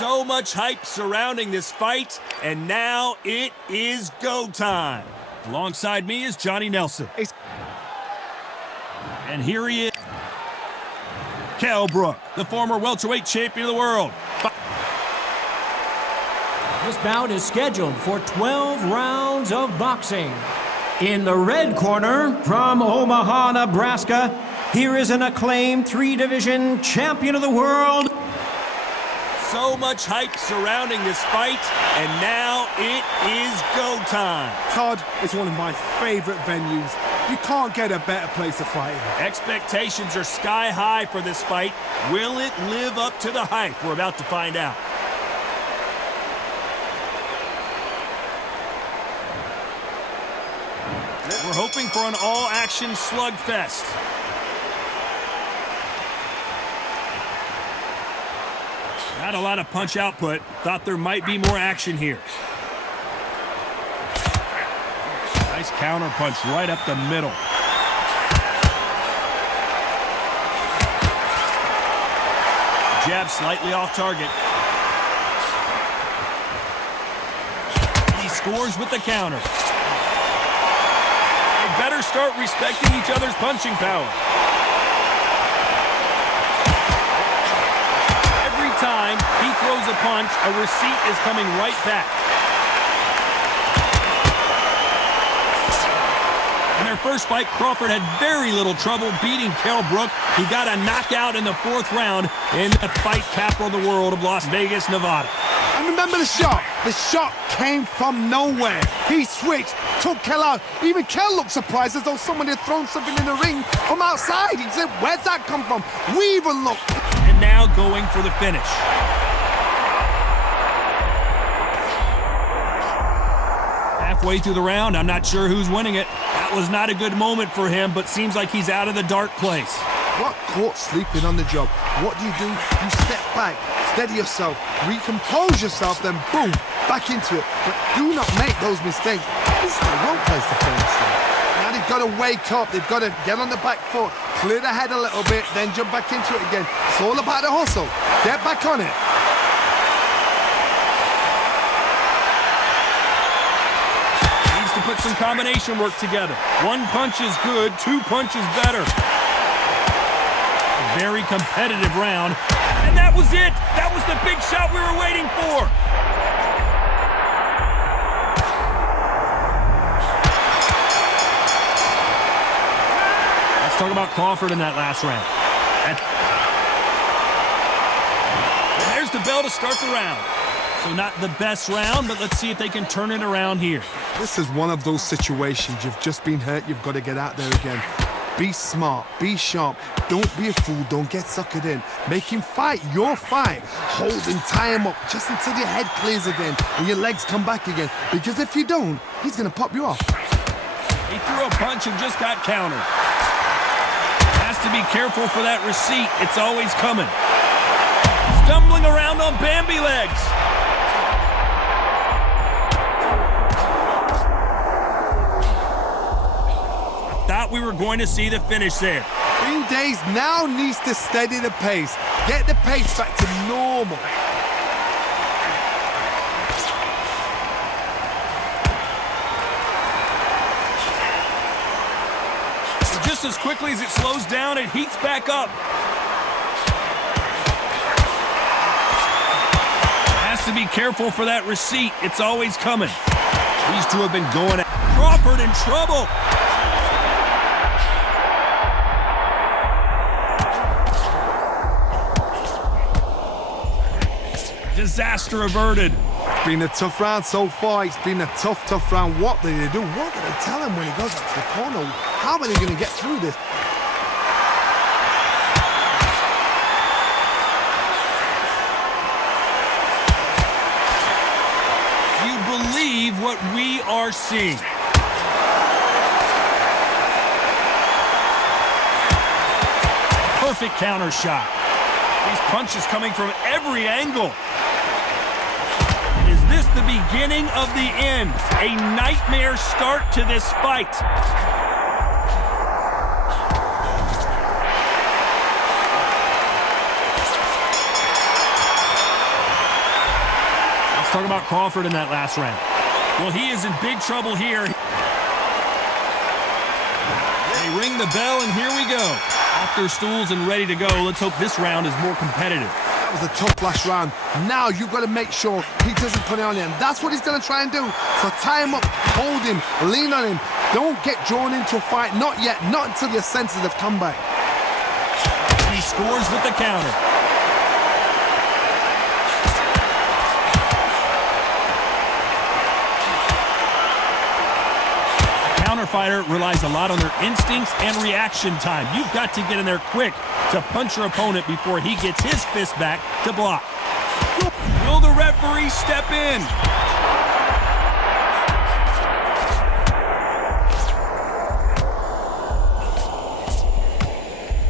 So much hype surrounding this fight, and now it is go time. Alongside me is Johnny Nelson. And here he is, Kell Brook, the former welterweight champion of the world. This bout is scheduled for 12 rounds of boxing. In the red corner, from Omaha, Nebraska, here is an acclaimed three-division champion of the world. So much hype surrounding this fight, and now it is go time. Todd is one of my favorite venues. You can't get a better place to fight in. Expectations are sky high for this fight. Will it live up to the hype? We're about to find out. We're hoping for an all-action slugfest. Not a lot of punch output. Thought there might be more action here. Nice counter punch right up the middle. Jab slightly off target. He scores with the counter. They better start respecting each other's punching power. Every time he throws a punch, a receipt is coming right back. In their first fight, Crawford had very little trouble beating Kell Brook. He got a knockout in the 4th round in the fight capital of the world of Las Vegas, Nevada. And remember the shot. The shot came from nowhere. He switched, took Kell out. Even Kell looked surprised as though someone had thrown something in the ring from outside. He said, where's that come from? We even looked. And now going for the finish. Halfway through the round, I'm not sure who's winning it. That was not a good moment for him, but seems like he's out of the dark place. Got caught sleeping on the job. What do? You step back, steady yourself, recompose yourself, then boom, back into it. But do not make those mistakes. This is the wrong place to finish. Now they've got to wake up. They've got to get on the back foot, clear the head a little bit, then jump back into it again. It's all about the hustle. Get back on it. Needs to put some combination work together. One punch is good, 2 punches better. Very competitive round. And that was it! That was the big shot we were waiting for! Let's talk about Crawford in that last round. And there's the bell to start the round. So not the best round, but let's see if they can turn it around here. This is one of those situations. You've just been hurt. You've got to get out there again. Be smart, be sharp, don't be a fool, don't get suckered in. Make him fight your fight. Hold him, tie him up, just until your head clears again and your legs come back again. Because if you don't, he's gonna pop you off. He threw a punch and just got countered. Has to be careful for that receipt, it's always coming. Stumbling around on Bambi legs. Thought we were going to see the finish there. Green Days now needs to steady the pace. Get the pace back to normal. Just as quickly as it slows down, it heats back up. Has to be careful for that receipt. It's always coming. These two have been going at Crawford in trouble. Disaster averted. It's been a tough round so far. It's been a tough round. What do they do? What do they tell him when he goes up to the corner? How are they going to get through this? You believe what we are seeing. Perfect counter shot. These punches coming from every angle. Is this the beginning of the end? A nightmare start to this fight. Let's talk about Crawford in that last round. Well, he is in big trouble here. They ring the bell, and here we go. Off their stools and ready to go. Let's hope this round is more competitive. That was a tough last round. Now you've got to make sure he doesn't put it on you, and that's what he's going to try and do. So tie him up, hold him, lean on him. Don't get drawn into a fight. Not yet. Not until your senses have come back. He scores with the counter. Fighter relies a lot on their instincts and reaction time. You've got to get in there quick to punch your opponent before he gets his fist back to block. Will the referee step in?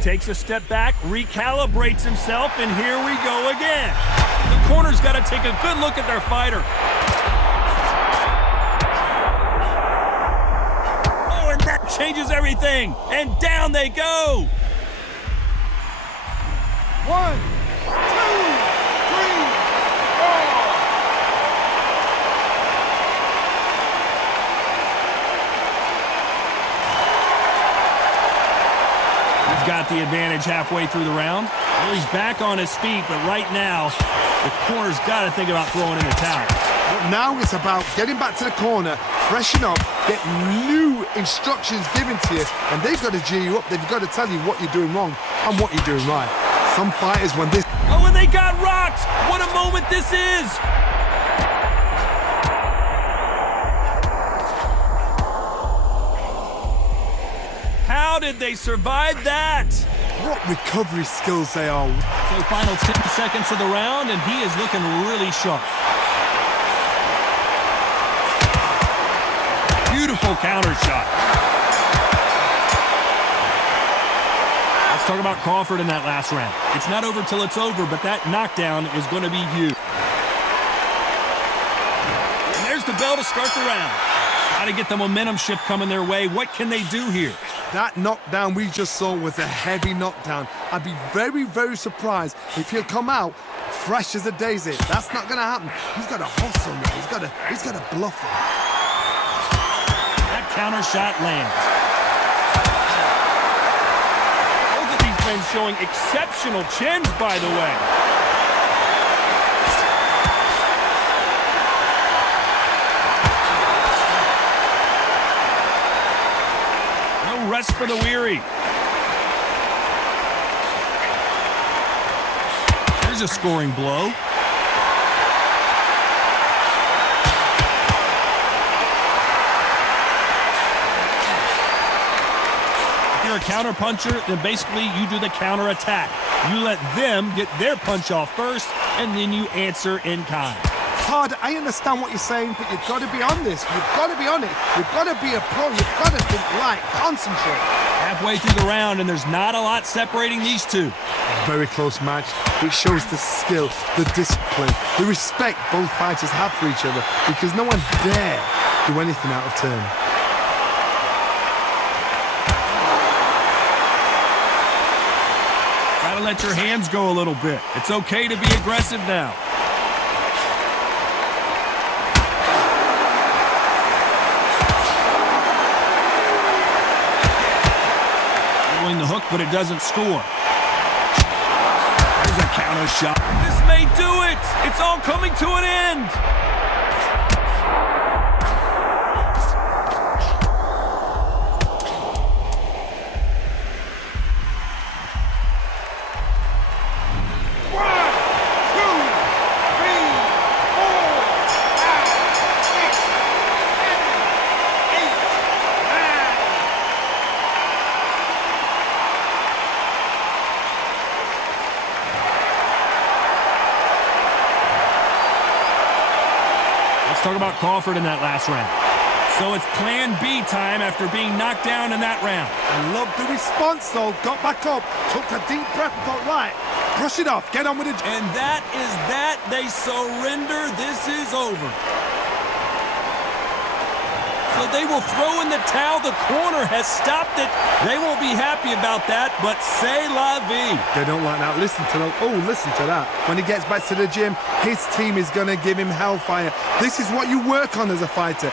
Takes a step back, recalibrates himself, and here we go again. The corner's got to take a good look at their fighter. Changes everything, and down they go. 1, 2, 3, 4. He's got the advantage halfway through the round. Well, he's back on his feet, but right now, the corner's got to think about throwing in the towel. But now it's about getting back to the corner, freshen up, get new instructions given to you, and they've got to G you up. They've got to tell you what you're doing wrong and what you're doing right. Some fighters, when this... Oh, and they got rocked! What a moment this is! How did they survive that? What recovery skills they are. So final 10 seconds of the round, and he is looking really sharp. Beautiful counter shot. Let's talk about Crawford in that last round. It's not over till it's over, but that knockdown is going to be huge. And there's the bell to start the round. Got to get the momentum shift coming their way. What can they do here? That knockdown we just saw was a heavy knockdown. I'd be very, very surprised if he'll come out fresh as a daisy. That's not going to happen. He's got to hustle now. He's got to bluff him. Counter shot lands. Both of these men showing exceptional chins, by the way. No rest for the weary. There's a scoring blow. A counter puncher, then basically you do the counter attack. You let them get their punch off first, and then you answer in kind. Todd, I understand what you're saying, but you've got to be on this. You've got to be on it. You've got to be a pro. You've got to think right. Concentrate. Halfway through the round, and there's not a lot separating these two. Very close match. It shows the skill, the discipline, the respect both fighters have for each other, because no one dare do anything out of turn. Gotta let your hands go a little bit. It's okay to be aggressive now. Throwing the hook, but it doesn't score. There's a counter shot. This may do it. It's all coming to an end. Talk about Crawford in that last round. So it's plan B time after being knocked down in that round. I love the response, though. Got back up, took a deep breath, thought, right, brush it off, get on with it. And that is that. They surrender. This is over. So So they will throw in the towel. The corner has stopped it. They won't be happy about that, but c'est la vie. They don't like that. Listen to them. Oh, listen to that. When he gets back to the gym, his team is going to give him hellfire. This is what you work on as a fighter.